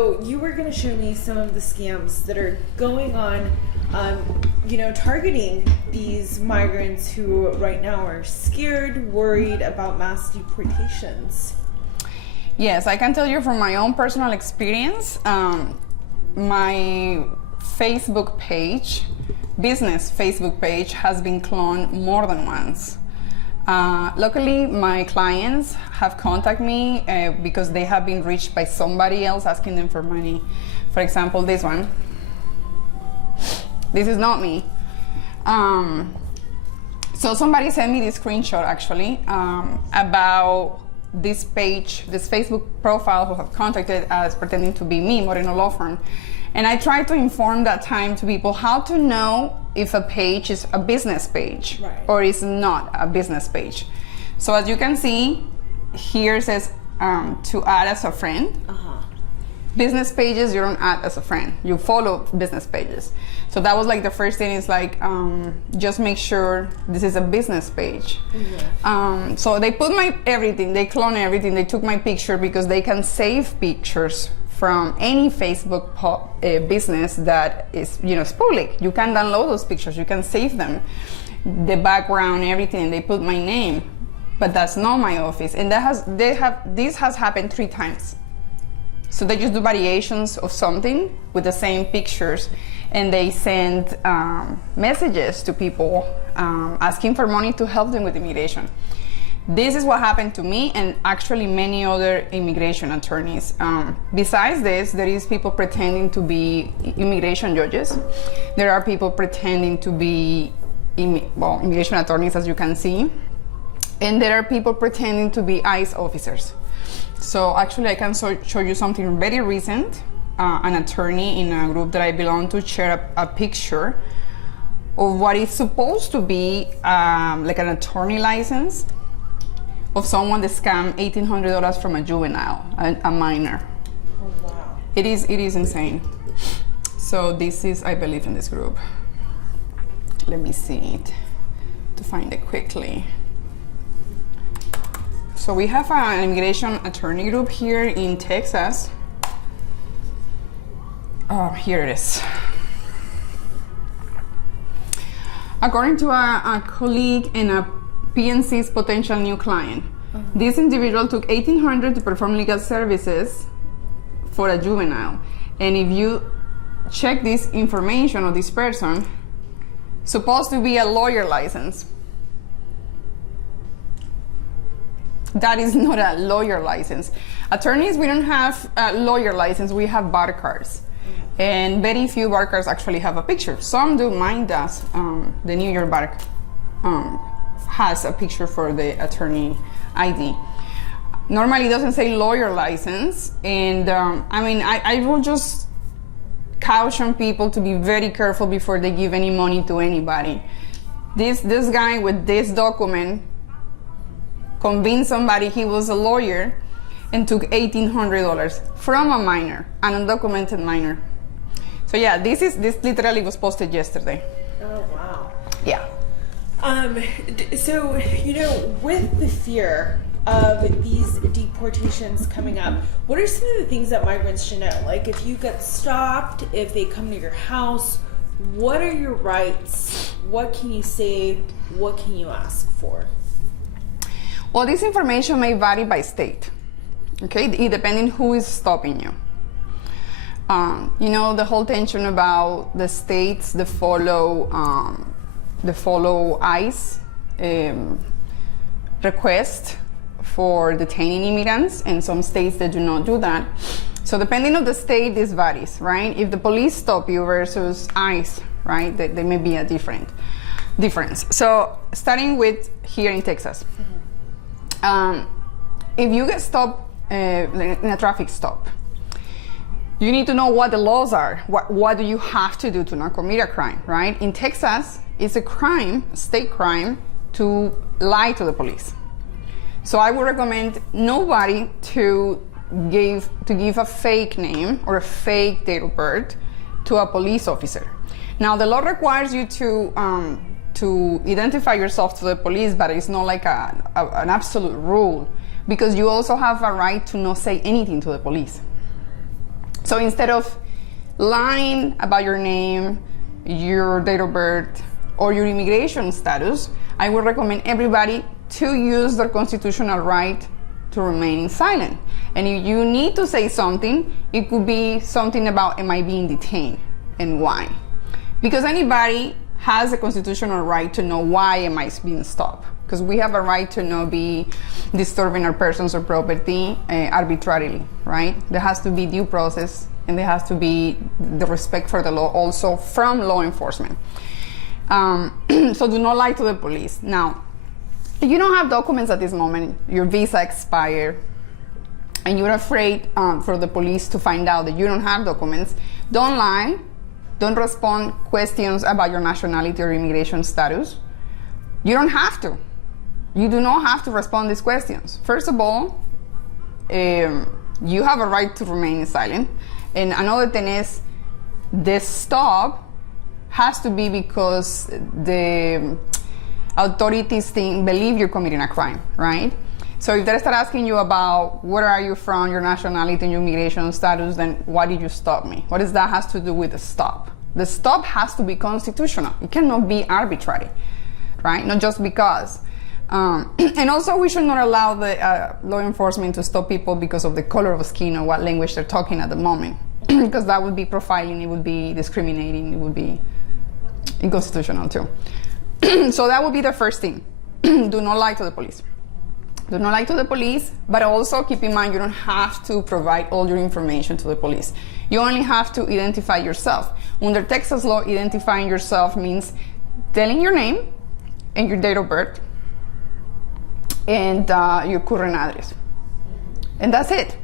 So you were going to show me some of the scams that are going on, targeting these migrants who right now are scared, worried about mass deportations. Yes, I can tell you from my own personal experience, my Facebook page, business Facebook page, has been cloned more than once. Luckily, my clients have contacted me because they have been reached by somebody else asking them for money. For example, this one. This is not me. So somebody sent me this screenshot actually about this page, this Facebook profile who have contacted as pretending to be me, Moreno Law Firm. And I tried to inform that time to people how to know if a page is a business page, right, or is not a business page. So as you can see, here it says to add as a friend. Business pages, you don't add as a friend. You follow business pages. So that was like the first thing, is like, just make sure this is a business page. So they put my everything, they clone everything, they took my picture because they can save pictures from any Facebook business that is, is public. You can download those pictures, you can save them, the background, everything. They put my name, but that's not my office. And this has happened 3 times. So they just do variations of something with the same pictures, and they send messages to people asking for money to help them with immigration. This is what happened to me and actually many other immigration attorneys. Besides this, there is people pretending to be immigration judges. There are people pretending to be immigration attorneys, as you can see. And there are people pretending to be ICE officers. So actually I can show you something very recent. An attorney in a group that I belong to shared a picture of what is supposed to be like an attorney license of someone that scammed $1,800 from a juvenile, a minor. Oh, wow. It is insane. So this is, I believe, in this group. Let me see it to find it quickly. So we have an immigration attorney group here in Texas. Oh, here it is. According to a colleague and a PNC's potential new client, this individual took $1,800 to perform legal services for a juvenile. And if you check this information of this person, supposed to be a lawyer license. That is not a lawyer license. Attorneys, we don't have a lawyer license, we have bar cards. And very few bar cards actually have a picture. Some do, mine does. The New York bar has a picture for the attorney ID. Normally it doesn't say lawyer license. And I will just caution people to be very careful before they give any money to anybody. This guy with this document convinced somebody he was a lawyer and took $1,800 from a minor, an undocumented minor. So yeah, this literally was posted yesterday. Oh, wow. Yeah. So, with the fear of these deportations coming up, what are some of the things that migrants should know? Like, if you get stopped, if they come to your house, what are your rights? What can you say? What can you ask for? Well, this information may vary by state, okay? Depending who is stopping you. The whole tension about the states that follow ICE request for detaining immigrants, and some states that do not do that. So depending on the state, this varies, right? If the police stop you versus ICE, right, there may be a difference. So starting with here in Texas. If you get stopped in a traffic stop, you need to know what the laws are. What do you have to do to not commit a crime, right? In Texas, it's a crime, state crime, to lie to the police. So I would recommend nobody to give a fake name or a fake date of birth to a police officer. Now, the law requires you to identify yourself to the police, but it's not like an absolute rule, because you also have a right to not say anything to the police. So instead of lying about your name, your date of birth, or your immigration status, I would recommend everybody to use their constitutional right to remain silent. And if you need to say something, it could be something about, am I being detained and why? Because anybody has a constitutional right to know why am I being stopped. Because we have a right to not be disturbing our persons or property arbitrarily, right? There has to be due process, and there has to be the respect for the law also from law enforcement. So do not lie to the police. Now, if you don't have documents at this moment, your visa expired, and you're afraid for the police to find out that you don't have documents, don't lie. Don't respond questions about your nationality or immigration status. You don't have to. You do not have to respond these questions. First of all, you have a right to remain silent. And another thing is, this stop has to be because the authorities believe you're committing a crime, right? So if they start asking you about where are you from, your nationality, and your immigration status, then why did you stop me? What does that has to do with the stop? The stop has to be constitutional. It cannot be arbitrary, right? Not just because. And also, we should not allow the law enforcement to stop people because of the color of skin or what language they're talking at the moment, because that would be profiling, it would be discriminating, it would be unconstitutional too. So that would be the first thing. Do not lie to the police. Do not lie to the police, but also keep in mind you don't have to provide all your information to the police. You only have to identify yourself. Under Texas law, identifying yourself means telling your name and your date of birth and your current address. And that's it.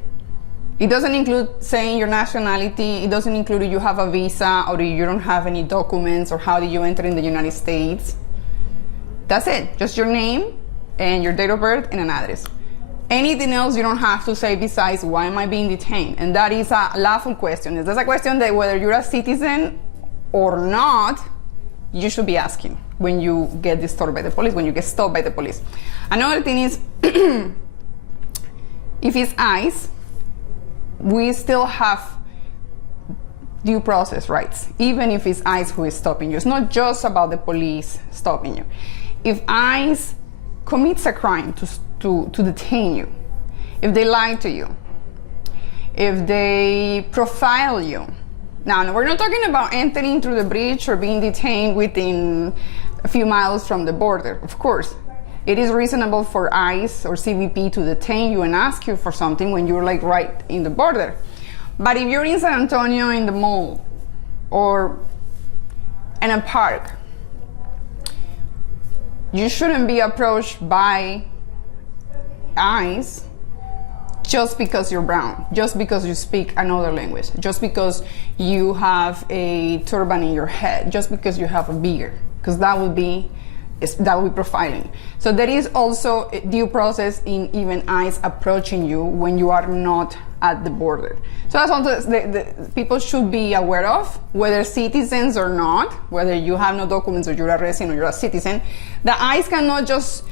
It doesn't include saying your nationality. It doesn't include if you have a visa or if you don't have any documents or how did you enter in the United States. That's it. Just your name and your date of birth and an address. Anything else you don't have to say besides why am I being detained? And that is a lawful question. That's a question that whether you're a citizen or not, you should be asking when you get disturbed by the police, when you get stopped by the police. Another thing is, if it's ICE, we still have due process rights, even if it's ICE who is stopping you. It's not just about the police stopping you. If ICE commits a crime to detain you, if they lie to you, if they profile you. Now, we're not talking about entering through the bridge or being detained within a few miles from the border. Of course, it is reasonable for ICE or CBP to detain you and ask you for something when you're like right in the border. But if you're in San Antonio in the mall or in a park, you shouldn't be approached by ICE just because you're brown, just because you speak another language, just because you have a turban in your head, just because you have a beard, because that would be profiling. So there is also a due process in even ICE approaching you when you are not at the border. So that's something the people should be aware of, whether citizens or not, whether you have no documents or you're a resident or you're a citizen. The ICE cannot just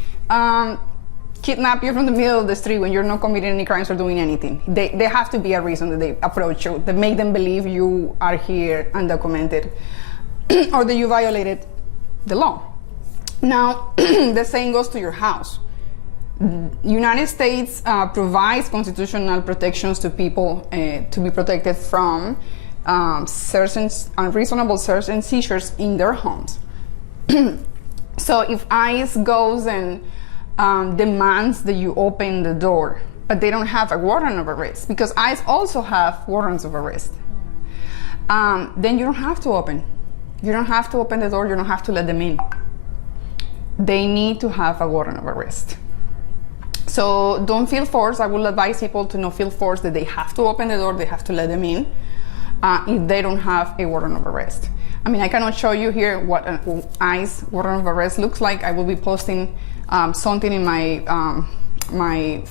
kidnap you from the middle of the street when you're not committing any crimes or doing anything. There have to be a reason that they approach you, that make them believe you are here undocumented or that you violated the law. Now, the same goes to your house. United States provides constitutional protections to people to be protected from certain unreasonable search and seizures in their homes. So if ICE goes and demands that you open the door, but they don't have a warrant of arrest, because ICE also have warrants of arrest, then you don't have to open. You don't have to open the door, you don't have to let them in. They need to have a warrant of arrest. So don't feel forced. I will advise people to not feel forced that they have to open the door, they have to let them in if they don't have a warrant of arrest. I mean, I cannot show you here what an ICE warrant of arrest looks like. I will be posting something in my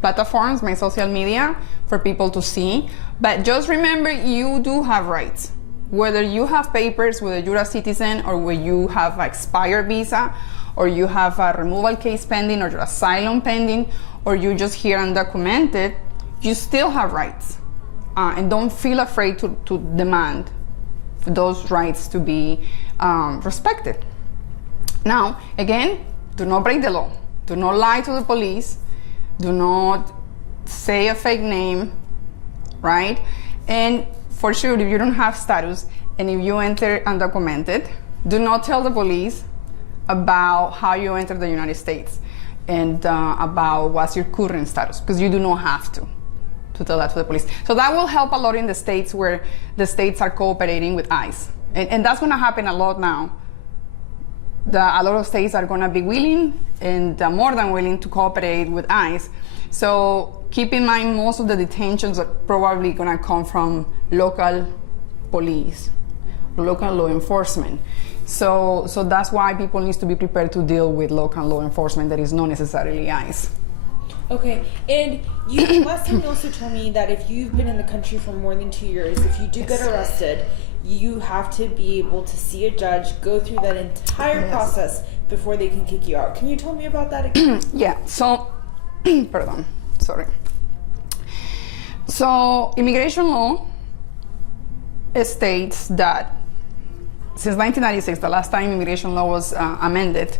platforms, my social media, for people to see. But just remember, you do have rights. Whether you have papers, whether you're a citizen, or whether you have an expired visa, or you have a removal case pending, or your asylum pending, or you're just here undocumented, you still have rights. and don't feel afraid to demand those rights to be respected. Now, again, do not break the law. Do not lie to the police. Do not say a fake name, right? And for sure, if you don't have status and if you enter undocumented, do not tell the police about how you entered the United States and about what's your current status, because you do not have to tell that to the police. So that will help a lot in the states where the states are cooperating with ICE. And that's going to happen a lot now. A lot of states are going to be willing and more than willing to cooperate with ICE. So keep in mind, most of the detentions are probably going to come from local police, local law enforcement. So that's why people need to be prepared to deal with local law enforcement that is not necessarily ICE. Okay, and you last time you also told me that if you've been in the country for more than 2 years, if you do get arrested, you have to be able to see a judge, go through that entire process before they can kick you out. Can you tell me about that again? Yeah, so, pardon, sorry. So, immigration law states that since 1996, the last time immigration law was amended,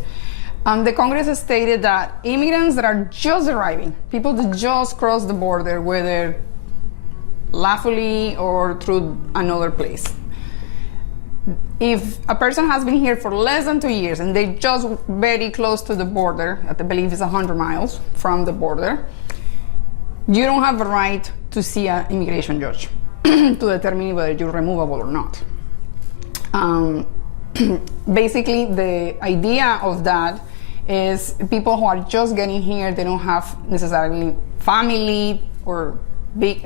the Congress has stated that immigrants that are just arriving, people that just cross the border, whether lawfully or through another place, if a person has been here for less than 2 years and they just very close to the border, I believe it's 100 miles from the border, you don't have a right to see an immigration judge to determine whether you're removable or not. Basically, the idea of that is people who are just getting here, they don't have necessarily family or big,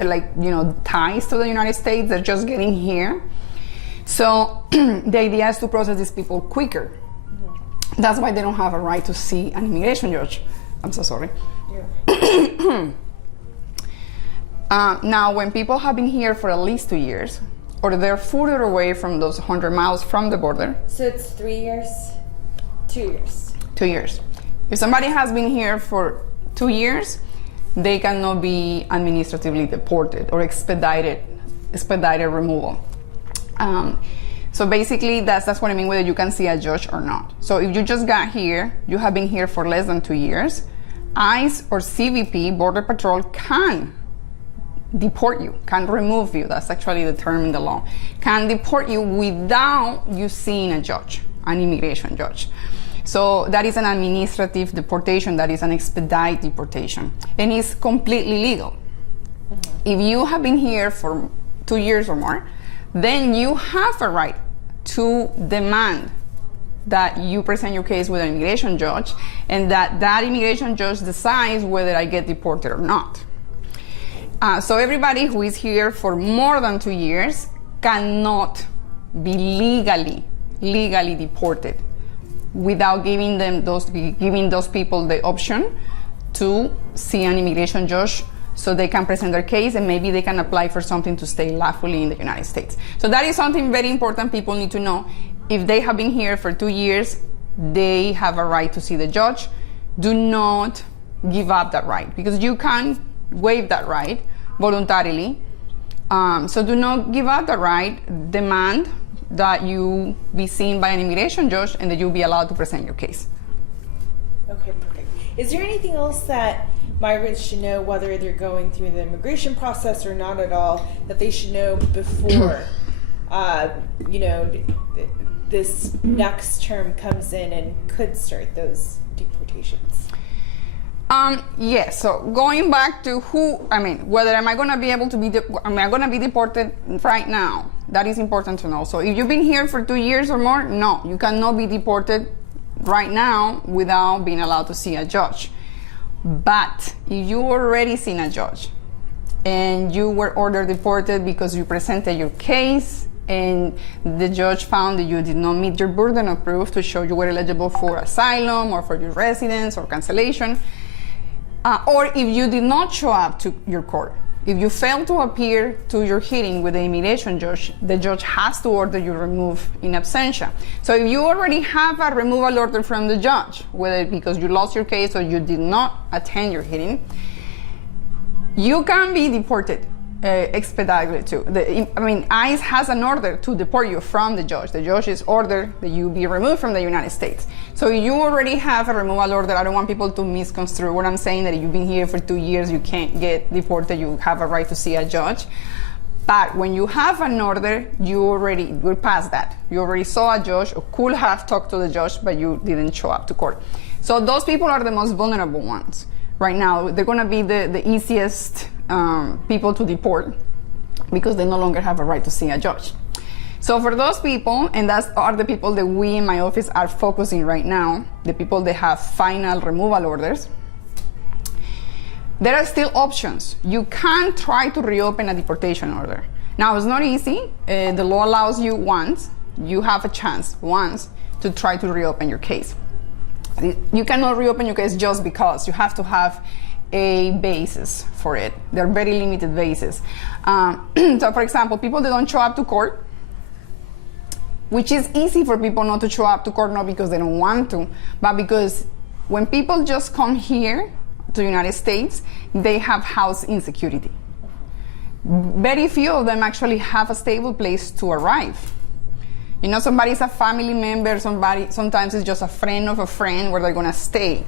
ties to the United States, they're just getting here. So the idea is to process these people quicker. Mm-hmm. That's why they don't have a right to see an immigration judge. I'm so sorry. Yeah. Now, when people have been here for at least 2 years, or they're further away from those 100 miles from the border. So it's 3 years? 2 years? 2 years. If somebody has been here for 2 years, they cannot be administratively deported or expedited removal. So basically, that's what I mean, whether you can see a judge or not. So if you just got here, you have been here for less than 2 years, ICE or CBP, Border Patrol, can deport you, can remove you, that's actually the term in the law, can deport you without you seeing a judge, an immigration judge. So that is an administrative deportation, that is an expedited deportation, and it's completely legal. Mm-hmm. If you have been here for 2 years or more, then you have a right to demand that you present your case with an immigration judge and that immigration judge decides whether I get deported or not. So everybody who is here for more than 2 years cannot be legally deported without giving those people the option to see an immigration judge so they can present their case and maybe they can apply for something to stay lawfully in the United States. So that is something very important people need to know. If they have been here for 2 years, they have a right to see the judge. Do not give up that right, because you can waive that right voluntarily. So do not give up the right. Demand that you be seen by an immigration judge and that you'll be allowed to present your case. Okay, perfect. Is there anything else that migrants should know, whether they're going through the immigration process or not at all, that they should know before, this next term comes in and could start those deportations? Yes, so going back to whether am I going to be able to be, am I going to be deported right now? That is important to know. So if you've been here for 2 years or more, no, you cannot be deported right now without being allowed to see a judge. But if you already seen a judge and you were ordered deported because you presented your case and the judge found that you did not meet your burden of proof to show you were eligible for asylum or for your residence or cancellation, or if you did not show up to your court, if you failed to appear to your hearing with the immigration judge, the judge has to order you removed in absentia. So if you already have a removal order from the judge, whether because you lost your case or you did not attend your hearing, you can be deported expedited too. ICE has an order to deport you from the judge. The judge is ordered that you be removed from the United States. So you already have a removal order. I don't want people to misconstrue what I'm saying, that if you've been here for 2 years, you can't get deported, you have a right to see a judge. But when you have an order, we're past that. You already saw a judge or could have talked to the judge, but you didn't show up to court. So those people are the most vulnerable ones. Right now, they're gonna be the easiest people to deport because they no longer have a right to see a judge. So for those people, and those are the people that we in my office are focusing right now, the people that have final removal orders, there are still options. You can try to reopen a deportation order. Now, it's not easy. The law allows you once, you have a chance once to try to reopen your case. You cannot reopen your case just because. You have to have a basis for it. They're very limited basis. So for example, people that don't show up to court, which is easy for people not to show up to court, not because they don't want to, but because when people just come here to the United States, they have house insecurity. Very few of them actually have a stable place to arrive. You know, somebody's a family member, sometimes it's just a friend of a friend where they're gonna stay.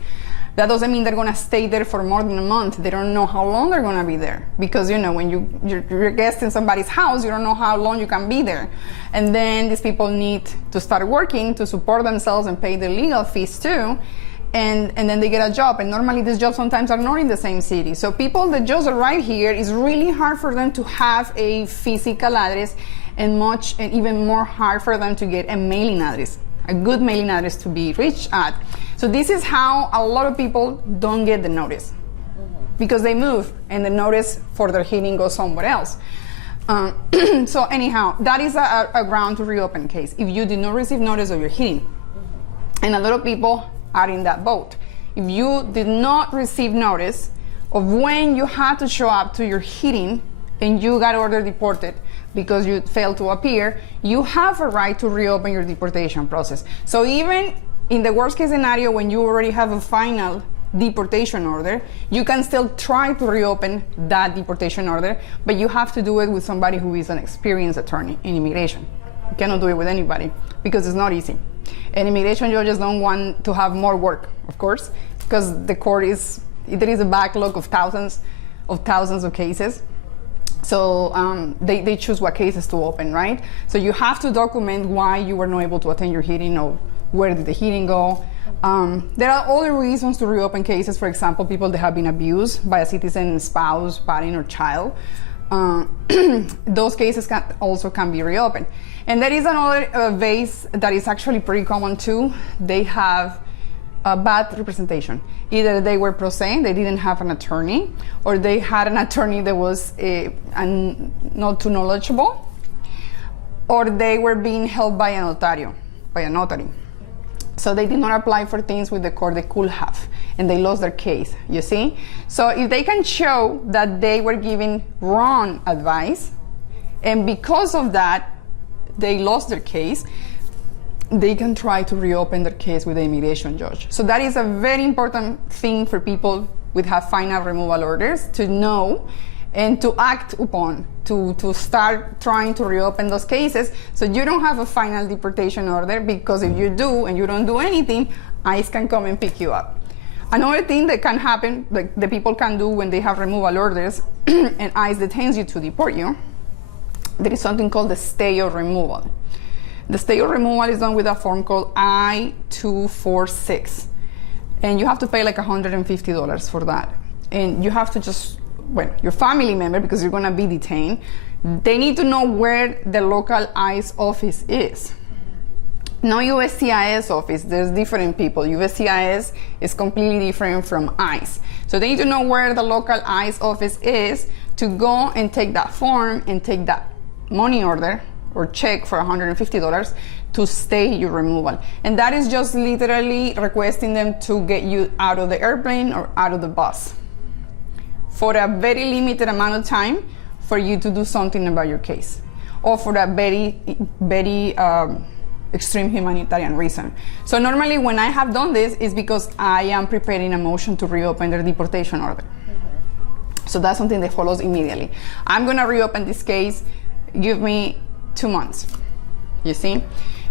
That doesn't mean they're gonna stay there for more than a month. They don't know how long they're gonna be there. Because you know, when you're a guest in somebody's house, you don't know how long you can be there. And then these people need to start working to support themselves and pay their legal fees too. And then they get a job. And normally these jobs sometimes are not in the same city. So people that just arrive here, it's really hard for them to have a physical address, and even more hard for them to get a mailing address, a good mailing address to be reached at. So this is how a lot of people don't get the notice, because they move and the notice for their hearing goes somewhere else. So anyhow, that is a ground to reopen case. If you did not receive notice of your hearing, and a lot of people are in that boat. If you did not receive notice of when you had to show up to your hearing and you got ordered deported because you failed to appear, you have a right to reopen your deportation process. So even in the worst case scenario, when you already have a final deportation order, you can still try to reopen that deportation order, but you have to do it with somebody who is an experienced attorney in immigration. You cannot do it with anybody because it's not easy. And immigration judges don't want to have more work, of course, because there is a backlog of thousands of cases. So they choose what cases to open, right? So you have to document why you were not able to attend your hearing, or where did the hearing go. There are other reasons to reopen cases. For example, people that have been abused by a citizen, spouse, parent, or child. Those cases can be reopened. And there is another base that is actually pretty common too. They have a bad representation. Either they were pro se, they didn't have an attorney, or they had an attorney that was not too knowledgeable, or they were being held by a notary. So they did not apply for things with the court they could have, and they lost their case, you see? So if they can show that they were giving wrong advice, and because of that, they lost their case, they can try to reopen their case with the immigration judge. So that is a very important thing for people with have final removal orders to know and to act upon, to start trying to reopen those cases, so you don't have a final deportation order, because if you do and you don't do anything, ICE can come and pick you up. Another thing that can happen, like the people can do when they have removal orders and ICE detains you to deport you, there is something called the stay of removal. The stay of removal is done with a form called I-246. And you have to pay like $150 for that. And you have to your family member, because you're gonna be detained, they need to know where the local ICE office is. No USCIS office, there's different people. USCIS is completely different from ICE. So they need to know where the local ICE office is to go and take that form and take that money order or check for $150 to stay your removal. And that is just literally requesting them to get you out of the airplane or out of the bus for a very limited amount of time for you to do something about your case, or for a very, very extreme humanitarian reason. So normally when I have done this is because I am preparing a motion to reopen their deportation order. So that's something that follows immediately. I'm gonna reopen this case, give me 2 months, you see?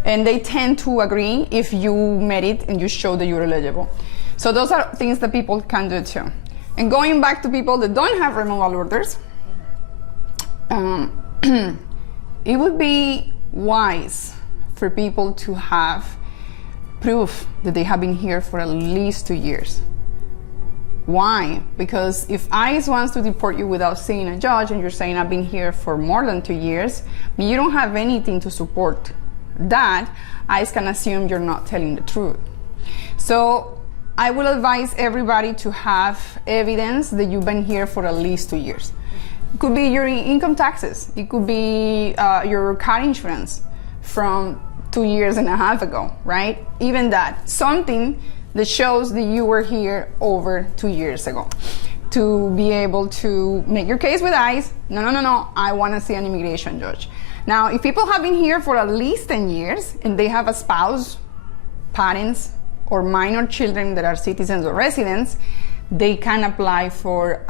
And they tend to agree if you met it and you show that you're eligible. So those are things that people can do too. And going back to people that don't have removal orders, it would be wise for people to have proof that they have been here for at least 2 years. Why? Because if ICE wants to deport you without seeing a judge and you're saying I've been here for more than 2 years, you don't have anything to support that, ICE can assume you're not telling the truth. So I will advise everybody to have evidence that you've been here for at least 2 years. It could be your income taxes. It could be your car insurance from 2.5 years ago, right? Even that, something that shows that you were here over 2 years ago, to be able to make your case with ICE. No, I want to see an immigration judge. Now, if people have been here for at least 10 years and they have a spouse, parents, or minor children that are citizens or residents, they can apply for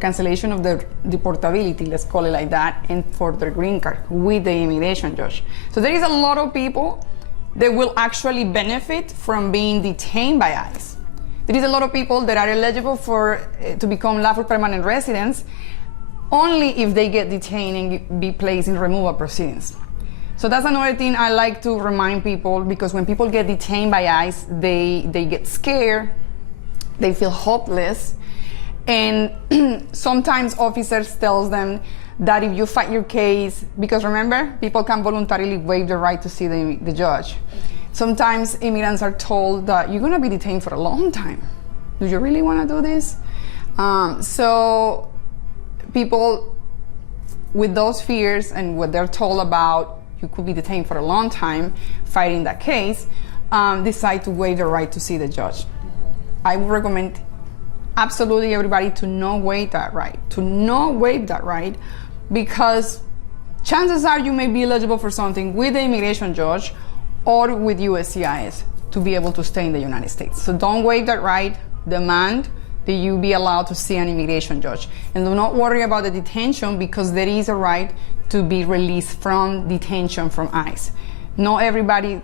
cancellation of their deportability, let's call it like that, and for their green card with the immigration judge. So there is a lot of people that will actually benefit from being detained by ICE. There is a lot of people that are eligible for to become lawful permanent residents only if they get detained and be placed in removal proceedings. So that's another thing I like to remind people, because when people get detained by ICE, they get scared, they feel hopeless, and sometimes officers tells them that if you fight your case, because remember, people can voluntarily waive the right to see the judge. Sometimes immigrants are told that you're gonna be detained for a long time. Do you really wanna do this? So people with those fears and what they're told about you could be detained for a long time fighting that case, decide to waive the right to see the judge. I would recommend absolutely everybody to not waive that right, because chances are you may be eligible for something with the immigration judge or with USCIS to be able to stay in the United States. So don't waive that right, demand that you be allowed to see an immigration judge. And do not worry about the detention, because there is a right to be released from detention from ICE. Not everybody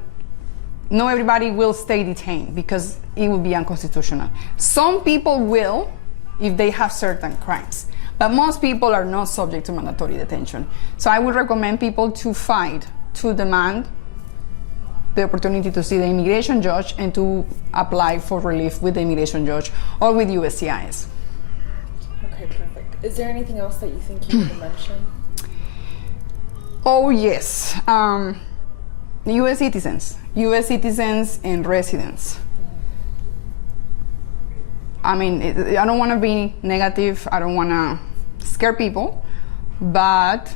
will stay detained, because it would be unconstitutional. Some people will if they have certain crimes, but most people are not subject to mandatory detention. So I would recommend people to fight, to demand the opportunity to see the immigration judge and to apply for relief with the immigration judge or with USCIS. Okay, perfect. Is there anything else that you think you need to mention? Oh yes, U.S. citizens and residents. I mean, I don't want to be negative, I don't want to scare people, but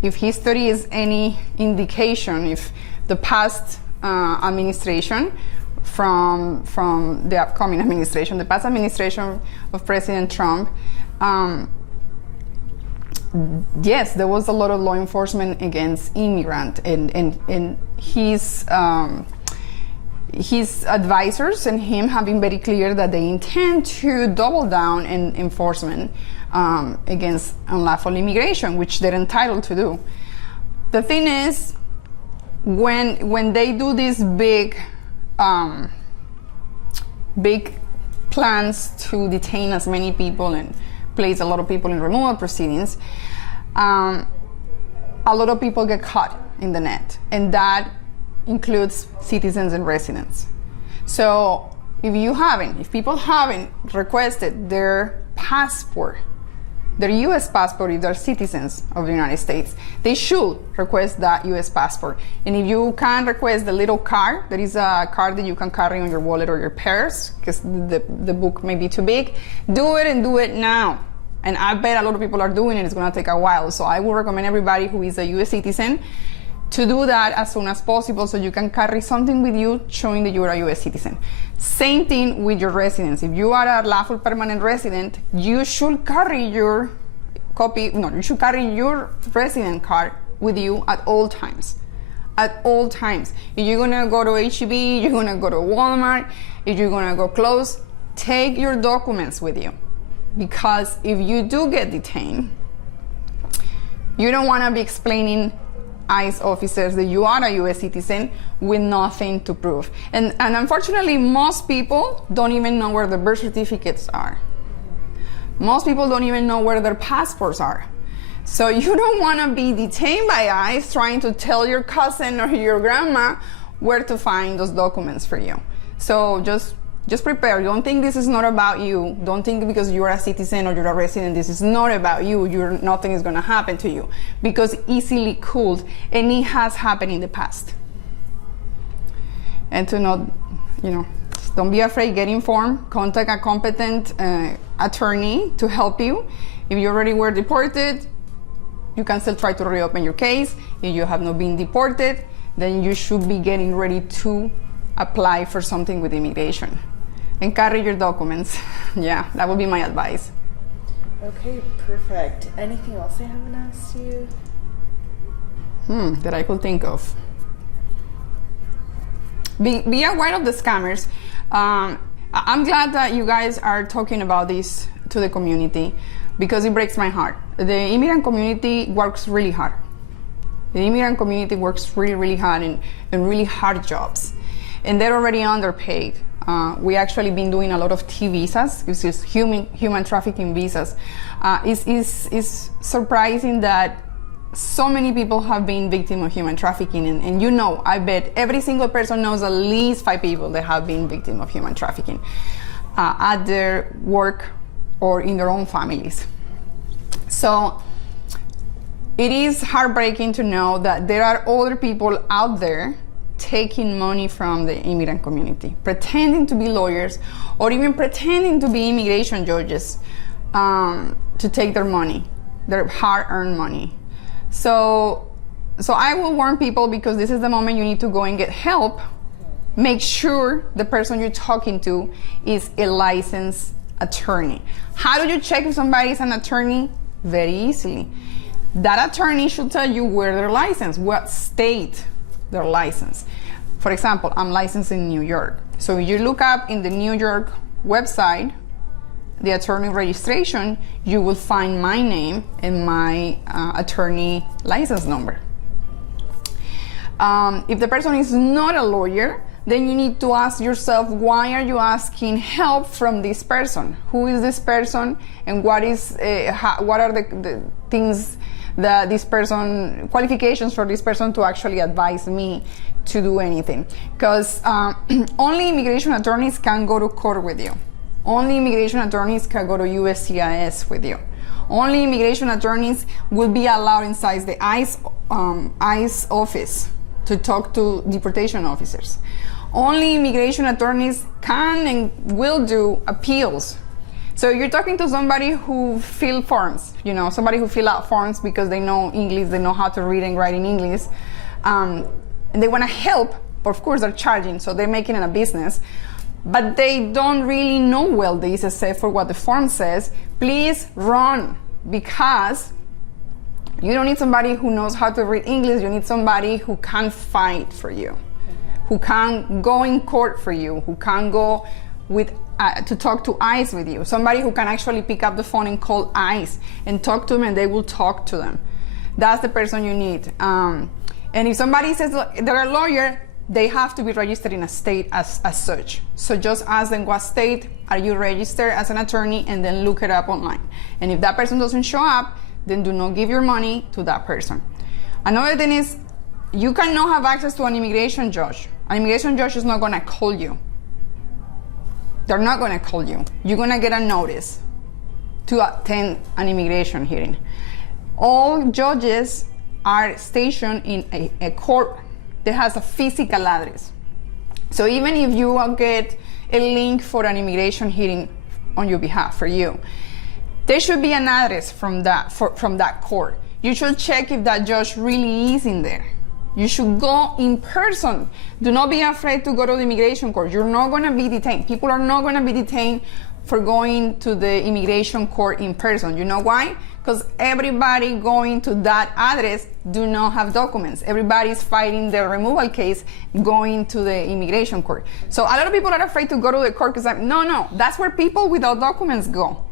if history is any indication, if the past administration from the upcoming administration, the past administration of President Trump, yes, there was a lot of law enforcement against immigrants, and his advisors and him have been very clear that they intend to double down in enforcement against unlawful immigration, which they're entitled to do. The thing is, when they do these big plans to detain as many people and place a lot of people in removal proceedings, a lot of people get caught in the net, and that includes citizens and residents. So if people haven't requested their passport, their U.S. passport, if they're citizens of the United States, they should request that U.S. passport. And if you can request the little card, there is a card that you can carry on your wallet or your purse, because the book may be too big, do it, and do it now. And I bet a lot of people are doing it. It's going to take a while. So I would recommend everybody who is a U.S. citizen to do that as soon as possible, so you can carry something with you showing that you are a U.S. citizen. Same thing with your residence. If you are a lawful permanent resident, you should carry your resident card with you at all times. At all times. If you're gonna go to H-E-B, you're gonna go to Walmart, if you're gonna go close, take your documents with you. because if you do get detained, you don't want to be explaining ICE officers that you are a US citizen with nothing to prove. And unfortunately, most people don't even know where their birth certificates are. Most people don't even know where their passports are. So you don't want to be detained by ICE trying to tell your cousin or your grandma where to find those documents for you. So just prepare. Don't think this is not about you. Don't think because you're a citizen or you're a resident, this is not about you. Nothing is going to happen to you, because easily could, and it has happened in the past. And to not, don't be afraid, get informed, contact a competent attorney to help you. If you already were deported, you can still try to reopen your case. If you have not been deported, then you should be getting ready to apply for something with immigration. And carry your documents. Yeah, that would be my advice. Okay, perfect. Anything else I haven't asked you? That I could think of. Be aware of the scammers. I'm glad that you guys are talking about this to the community, because it breaks my heart. The immigrant community works really hard. The immigrant community works really, really hard and really hard jobs. And they're already underpaid. We actually been doing a lot of T visas, which is human trafficking visas. It's surprising that so many people have been victims of human trafficking, and I bet every single person knows at least 5 people that have been victims of human trafficking at their work or in their own families. So it is heartbreaking to know that there are other people out there taking money from the immigrant community, pretending to be lawyers or even pretending to be immigration judges to take their money, their hard-earned money. So I will warn people, because this is the moment you need to go and get help. Make sure the person you're talking to is a licensed attorney. How do you check if somebody is an attorney? Very easily. That attorney should tell you where they're licensed, what state they're licensed. For example, I'm licensed in New York. So if you look up in the New York website, the attorney registration, you will find my name and my attorney license number. If the person is not a lawyer, then you need to ask yourself, why are you asking help from this person? Who is this person, and what are the things that this person, qualifications for this person to actually advise me to do anything? Because only immigration attorneys can go to court with you. Only immigration attorneys can go to USCIS with you. Only immigration attorneys will be allowed inside the ICE office to talk to deportation officers. Only immigration attorneys can and will do appeals. So you're talking to somebody who fill forms, somebody who fill out forms because they know English, they know how to read and write in English, and they want to help. But of course, they're charging, so they're making it a business. But they don't really know well this, except for what the form says. Please run, because you don't need somebody who knows how to read English. You need somebody who can fight for you, who can go in court for you, who can go to talk to ICE with you. Somebody who can actually pick up the phone and call ICE and talk to them, and they will talk to them. That's the person you need. And if somebody says they're a lawyer, they have to be registered in a state as such. So just ask them, what state are you registered as an attorney, and then look it up online. And if that person doesn't show up, then do not give your money to that person. Another thing is, you cannot have access to an immigration judge. An immigration judge is not gonna call you. They're not gonna call you. You're gonna get a notice to attend an immigration hearing. All judges are stationed in a court that has a physical address. So even if you will get a link for an immigration hearing on your behalf for you, there should be an address from that court. You should check if that judge really is in there. You should go in person. Do not be afraid to go to the immigration court. You're not going to be detained. People are not going to be detained for going to the immigration court in person. You know why? Because everybody going to that address do not have documents. Everybody's fighting their removal case going to the immigration court. So a lot of people are afraid to go to the court because no, that's where people without documents go.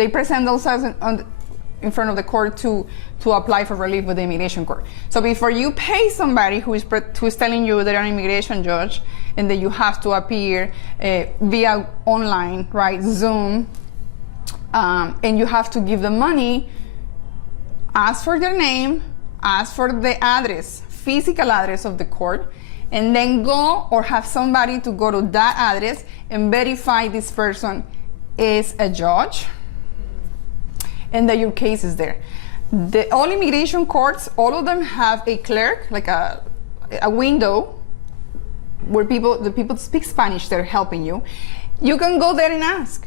they present themselves in front of the court to apply for relief with the immigration court. So before you pay somebody who is telling you they're an immigration judge and that you have to appear via online, right, Zoom, and you have to give them money, ask for their name, ask for the address, physical address of the court, and then go or have somebody to go to that address and verify this person is a judge and that your case is there. All immigration courts, all of them have a clerk, like a window where the people speak Spanish, they're helping you. You can go there and ask.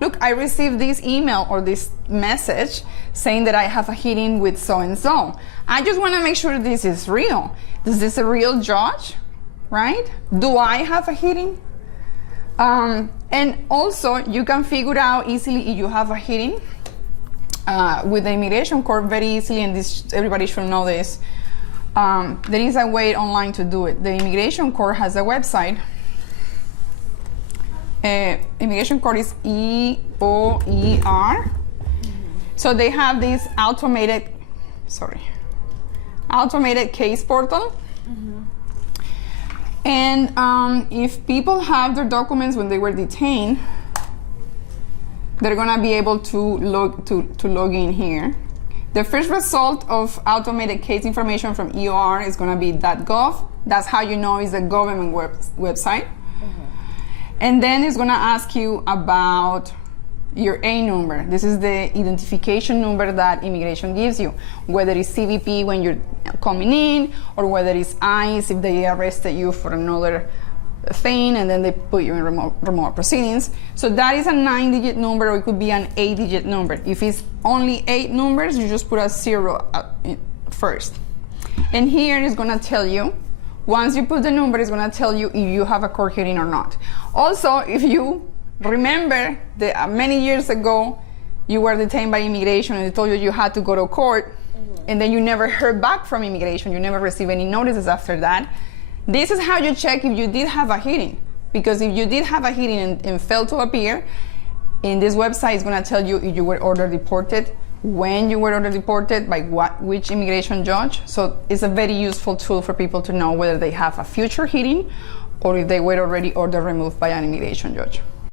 Look, I received this email or this message saying that I have a hearing with so-and-so. I just want to make sure this is real. Is this a real judge, right? Do I have a hearing? And also, you can figure out easily if you have a hearing with the immigration court very easily, and everybody should know this. There is a way online to do it. The immigration court has a website. Immigration court is EOER. So they have this automated case portal. And if people have their documents when they were detained, they're gonna be able to log in here. The first result of automated case information from EOR is gonna be .gov. That's how you know it's a government website. And then it's gonna ask you about your A number. This is the identification number that immigration gives you, whether it's CBP when you're coming in, or whether it's ICE if they arrested you for another thing and then they put you in remote proceedings. So that is a 9-digit number, or it could be an 8-digit number. If it's only 8 numbers, you just put a 0 first. And here it's gonna tell you, once you put the number, it's gonna tell you if you have a court hearing or not. Also, if you remember that many years ago, you were detained by immigration and they told you you had to go to court, and then you never heard back from immigration, you never received any notices after that, this is how you check if you did have a hearing. Because if you did have a hearing and failed to appear, in this website it's gonna tell you if you were ordered deported, when you were ordered deported, by which immigration judge. So it's a very useful tool for people to know whether they have a future hearing or if they were already ordered removed by an immigration judge.